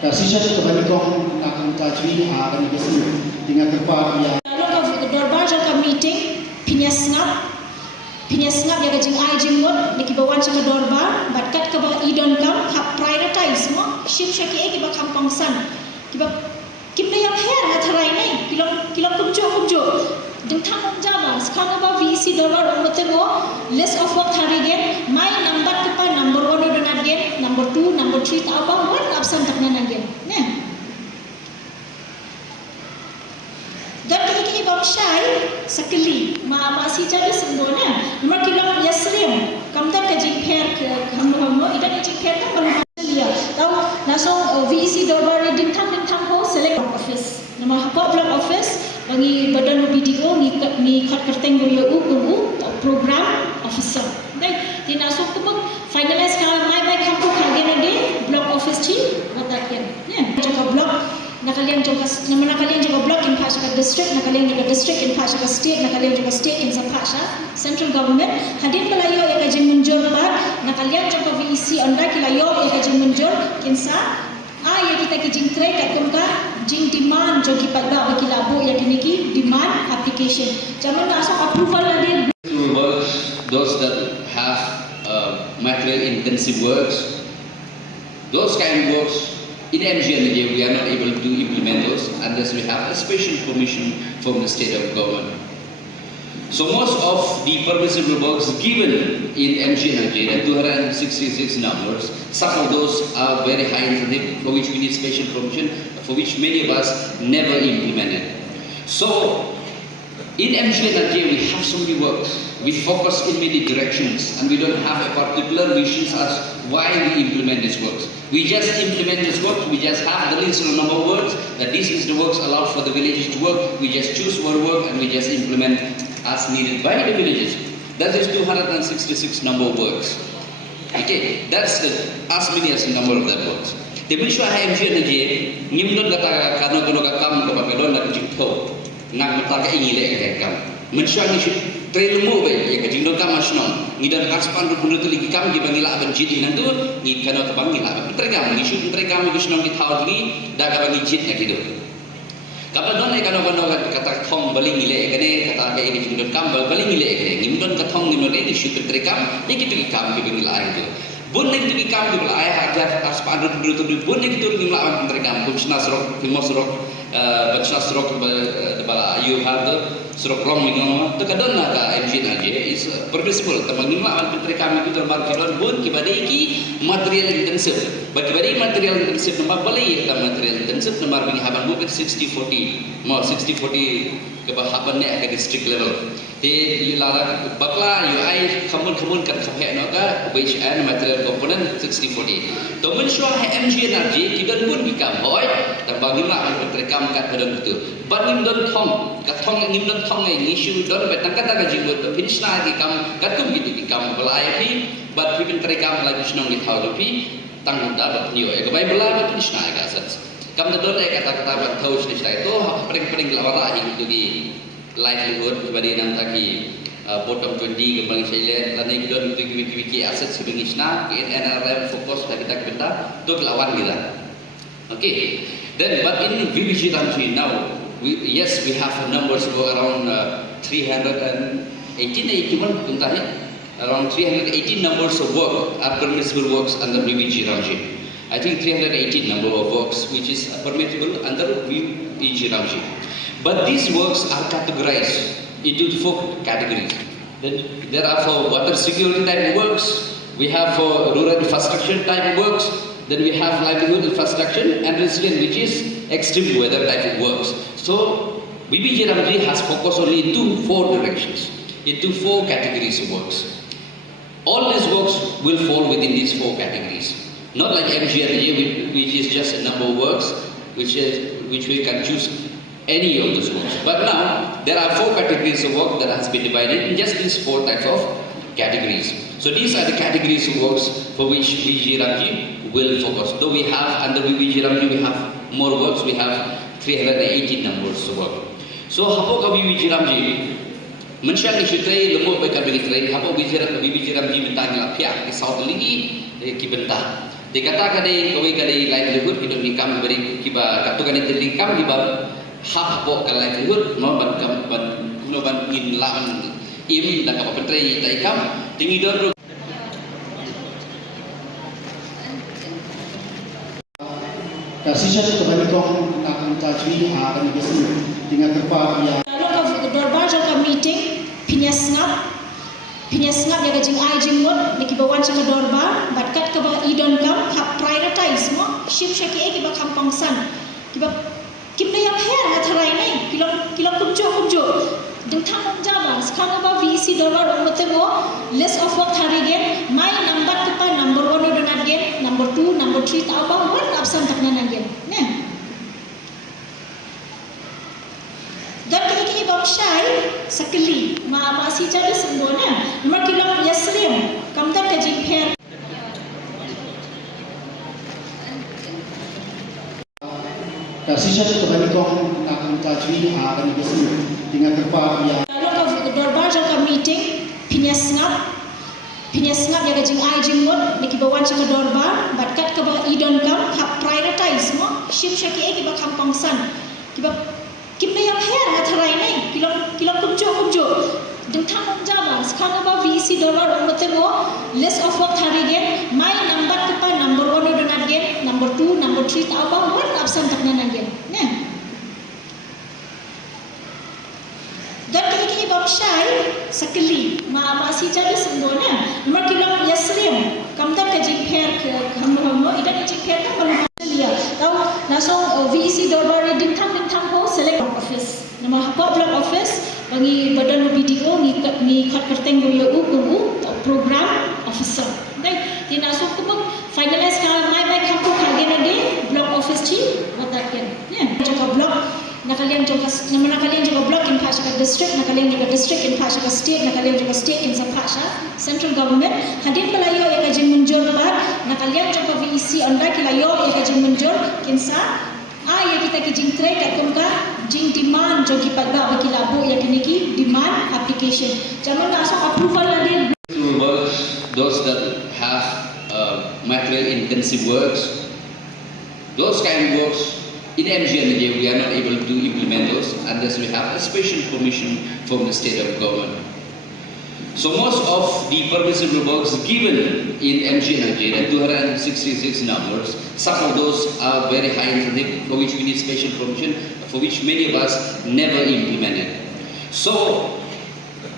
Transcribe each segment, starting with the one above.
Sisa kembali kong akan kaji akan besi dengan tempat yang. Lalu ke dorbar jangka meeting pinyasngap ya kajing ai jingmut di kibawan jangka dorbar batkat ke bawah idon kam hap prioritize mo ship shaki kiba kam kongsan kiba kimna yang her ngatharai nai kilom kumjo dengthang jama sekarang ba VC dorbar umute mo list of work tharigen my number kepa number 1 dengan gen number 2 number 3 ta ba one absent takna gen ne dan kini bam syai sekali masih jadi sembona nomor kilom yasrim kamdan ka jingper hamno idan jingper kan baru dia tahu nasong VC dorbar dingthang ho select office nama hapa block office bagi badan BDO ni khat kerteng boyo program officer dai ti nasong kubuk finalize ka mai kampu kagen ade block office chi batakian ya jaga block nakalian juga block in Pasha district, nakalian juga district in Pasha state, nakalian juga state in Pasha central government. Hadin pelayo yang kajing munjur pak, nakalian juga VEC anda kilayo yang kajing munjur kinsa. Ya kita kajing try kat kumka jing demand jogi pada bagi labu yang kini demand application. Jangan langsung approval lagi. Those that have material intensive works, those kind of works. In MGNJ, we are not able to implement those unless we have a special permission from the state of government. So most of the permissible works given in MGNJ, 266 numbers, some of those are very high incentive for which we need special permission, for which many of us never implemented. So in MGNJ, we have so many works. We focus in many directions and we don't have a particular vision as why we implement these works. We just implement this work, we just have the list of number of works, that this is the works allowed for the villages to work, we just choose one work and we just implement as needed by the villages. That is 266 number of works. Okay, that's as many as the number of that works. The Ministry of MGNJ, nimdon kata karena kam ke papelon nak jipto, nak mata ke ingile kam. Ministry of train mo ba ya kajing do kam asnon ngidan aspan ru tu lagi kam gi bangila ban jit nan tu ngi kana ka bangila ba tergam ngi shu tergam gi snon gi thaudli da ka bangi jit na kido kapal don ai kana kata thong baling ngile kane kata ka ini jing kam baling ngile kane ngimdon ka thong ngimdon ai shu tergam ni kitu gi kam gi bangila ai tu bun nek gi kam gi bangila ai hajar aspan ru tu bun nek tu ngimla ban tergam kuchna srok timos rok bachna srok bala you have the surok rom ngomong tu kadon na ka MGNJ is permissible tamangima antri kami kita markidon bun kibadai ki material intensive bagi badai material intensive nomor balai ta material intensive nomor bini haban bu 60-40 more 60-40 ke haban ne ke district level te lara bakla ui khamun kan khaphe no ka BHN material component 60-40 to mensho ha MGNJ kidon bun ki kam hoy tambangima antri kam kat badon itu banim don thong ka thong ngim don thong ngai issue don betang kata ka jingot to finish na ki kam katum gitu ki kam belai pi but pipin trekam lagi snong di thau pi tang da ba nio e ka bai belai ba finish na ka sat kam da don e kata ba thau finish na to paling lawara hi gitu ki livelihood badi nam ta ki bottom 20 ke bang sile la ne don gitu ki asset finish na ki NRM fokus ta kita benda to lawan kita okay then but in VBG Ramji now yes, we have numbers go around 318, around 318 numbers of work are permissible works under VBG Ramji. I think 318 number of works which is permissible under VBG Ramji. But these works are categorized into 4 categories. Then there are for water security type works, we have for rural infrastructure type works, then we have livelihood infrastructure and resilient, which is extreme weather type of works. So VBG Ramji has focused only into 4 directions, into 4 categories of works. All these works will fall within these 4 categories. Not like MGNJ, which is just a number of works, which we can choose any of those works. But now there are 4 categories of work that has been divided in just these 4 types of categories. So these are the categories of works for which VBG Ramji will focus. Though we have under VBG Ramji we have more works, we have 318 numbers of work. So hapo ka VBG Ramji mensyang isutrai lemot baik ka bagi train hapo VBG Ramji bentang la pia ki south lingi ki bentang Dikata kadai kawai kadai livelihood hidup income beri kiba kartu kadai income kiba hak pok ke livelihood no ban in lam im dak apa pentrai tai kam tinggi dor Kasih saya kembali kong nak tajwi akan besi dengan terpa ya. Kalau ka dorbar ka meeting pinyasngap ya gajing ai jingmot niki bawan sa dorbar batkat ka ba idon kam hak prioritize mo ship shaki ki ba kampangsan kimna yang her ngatharai nai kilom kumjo deng thang jaba sekarang ba VC dorbar umote mo list of work hari gen my number kepa number 1 donat gen number 2 number 3 ta ba wan absent takna gen ne dan kini bangshai sekali masih jadi sembona nomor kilom yasrim kamdan ka jingpher Kasih saya kembali kong nak tajwi akan besi dengan terpa ya. Kalau ka dorbar ka meeting pinyasngap ya gajing ai jingmot niki bawan sa dorbar batkat ka ba idon kam hak prioritize mo ship shaki ki ba kampangsan kimna yang her ngatharai nai kilom kumjo deng thang jaba sekarang ba VC dorbar umote mo list of work hari gen my number kepa number 1 donat gen number 2 number 3 ta ba wan absent takna gen ne dan kini bangshai sekali masih jadi sembona nomor kilom yasrim kamdan ka jingpher hamno idan jingpher kan baru lia tahu nasong VC dorbar deng thang ho select office nama block office bagi badan BDO ni khat kerteng goyo program officer dai di nasong ko finalize ka mai kampu kagen ade block office chi wataken ne jaka block nakalian juga block in Pasha district nakalian juga district in Pasha state nakalian juga state in Pasha central government hadir pelayo ya kajing munjur par nakalian juga VEC onda kilayo ya kajing munjur kinsa ya kita kijing try kat kumka jing demand jo ki pagba baki labo ya kiniki demand application jaman aso approval lagi works those that have material intensive works, those kind of works in MGNJ we are not able to implement those unless we have a special permission from the state of government. So most of the permissible works given in MGNJ, the 266 numbers, some of those are very high intensity for which we need special permission, for which many of us never implemented. So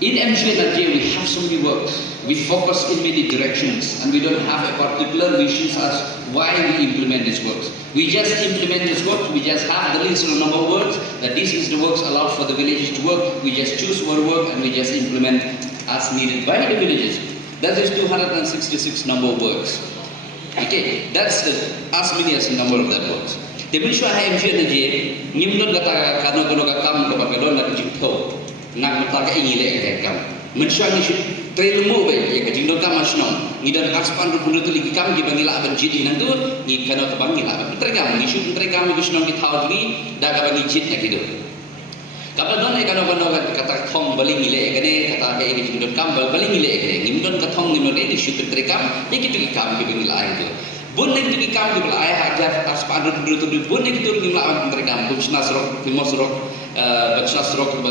in MGNJ we have so many works. We focus in many directions and we don't have a particular vision as why we implement these works. We just implement these works, we just have the list of number of works, that this is the works allowed for the villages to work, we just choose one work and we just implement as needed by the villages. That is 266 number of works. Okay, that's as many as the number of that works. The Ministry of MGNJ, ngimdon kata kano kakam kapagdon na jipto, nak mataga ingile kakam. Mensyang ni trail mo ba ya ka jingdo ka masno ngidan aspan ru pundu ligi kam gi bangila ban jid nan tu ngi kana ka bangila ban trega ngi shu trega mi gisno ki thau gi da ka bangi jid na kido kapla don e kana bano kata thong baling ile kane kata ka ini jingdo kam baling ile kane ngimdon ka thong ngimno ni shu trega ye ki tu kam gi bangila ai tu bun ni tu kam gi bangila ai hajar aspan ru pundu tu bun ni tu ngimla ban trega pusna srok timos srok baksha srok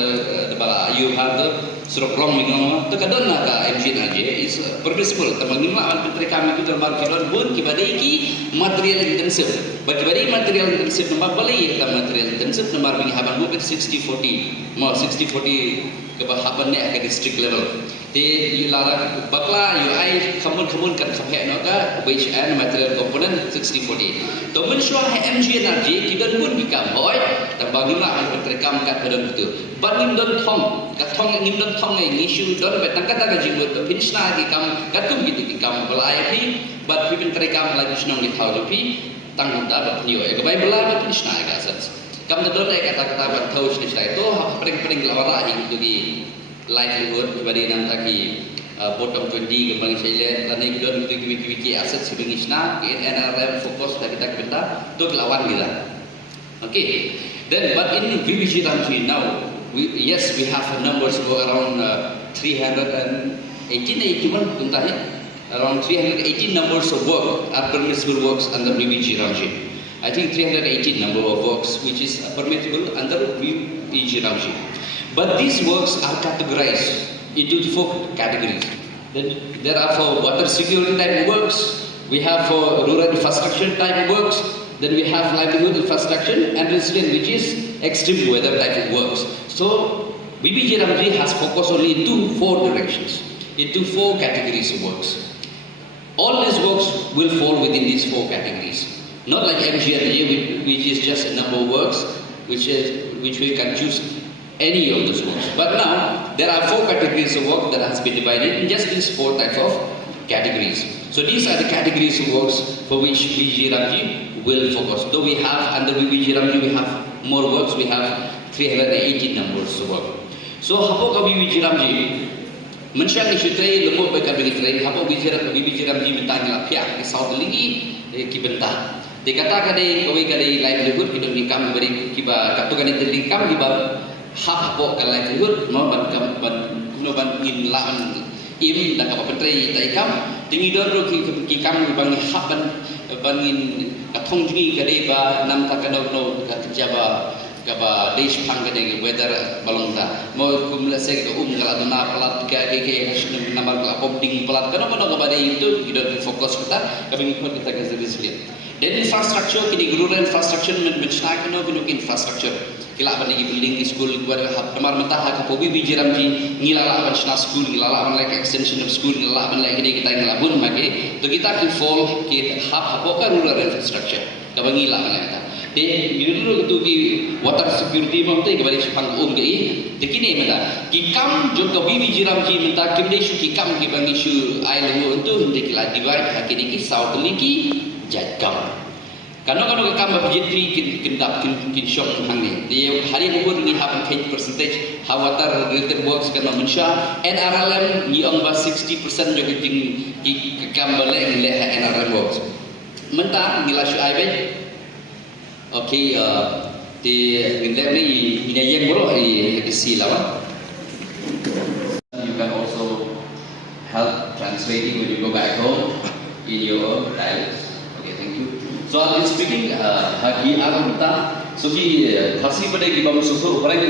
bala you have the surok long minggu tu kadon nak MGNJ is permissible. Tamangin lah antara kami itu dalam market bun kibadai ki material intensive. Bagi material intensive nombor balai kita material intensive nombor bagi haban bukan 60-40, mau 60-40 kebahaban ni ke district level. Di lara bakla UI kamun kat kapek noga BHN material component 60-40. Tomen syah MGNJ kita pun bikam boy. Tamangin lah antara kami kat kadon itu. Bangin don thong, kat thong ngim don thong ni issue don betang kata gaji buat finish na di kam katum gitu di kam belai pi but pipin teri kam lagi senang di thau pi tanggung dapat hiyo ya kebai belai finish na ga sat kam don kata bat thau finish na itu paling lawara itu di livelihood bari nam taki bottom 20 kembali saya lihat lani don itu kiwi aset finish na NRM fokus kita kita tu lawan kita. Okay, then but in VBG country now. Yes, we have numbers go around 381 entah around 318 numbers of work are permissible works under BBG Ramji. I think 318 number of works which is permissible under BBG Ramji. But these works are categorized into 4 categories. There are for water security type of works, we have for rural infrastructure type of works, then we have livelihood infrastructure and resilient, which is extreme weather type of works. So BBG Ramji has focused only into 4 directions, into 4 categories of works. All these works will fall within these 4 categories. Not like MGRA, which is just a number of works, which we can choose any of those works. But now there are 4 categories of work that has been divided in just these 4 types of categories. So these are the categories of works for which BBG Ramji will focus. Though we have under BBG Ramji we have more works, we have 318 numbers of work. So hapo ka BBG Ramji mensyang isu tray lembu baik bagi tray hapo BBG Ramji mentang la pihak di South Lingi ki bentah. Dikata kadai kawai kadai livelihood kita income beri kiba katukan itu income kiba hak hapo ka livelihood no ban in lawan im dan kapal pentrai tak ikam tinggi dulu ki kami bang hak bangin katong juga kadai ba nam tak kena no kerja ba kaba desh pang kadai weather balong ta mau kumla se ko kala na pelat ke nama kala opting pelat kana mana kaba dai itu kita fokus kita kami ikut kita ke resilient. Dan infrastructure kini rural infrastructure mencenak kena pinuk infrastructure kila ban lagi building school buat kamar mentah ka pobi BBG Ramji ngilala ban school ngilala ban like extension of school ngilala ban like kita ngelabun mage to kita ki fall ki hap hapoka rural infrastructure ka bangila ban eta de miru tu ki water security mamte ke bari pang ge dekine mata ki kam jo ka BBG Ramji menta kimde shu ki kam ki bangi shu ai lu untuk ndikila divide hakini ki south liki jadgam. Karena kalau kita berjeti kin shop hangni, dia hari umur ni happen 10% hawatar related works karena mensha NRLM ni angba 60% juga ki kambale le NRLM works. Mentang nila syu aibe. Okay, di ngendem ni ina yang bro di si lawan. You can also help translating when you go back home in your dialects. So I'm speaking hagi alam ta so ki khasi pada ki bam susur orang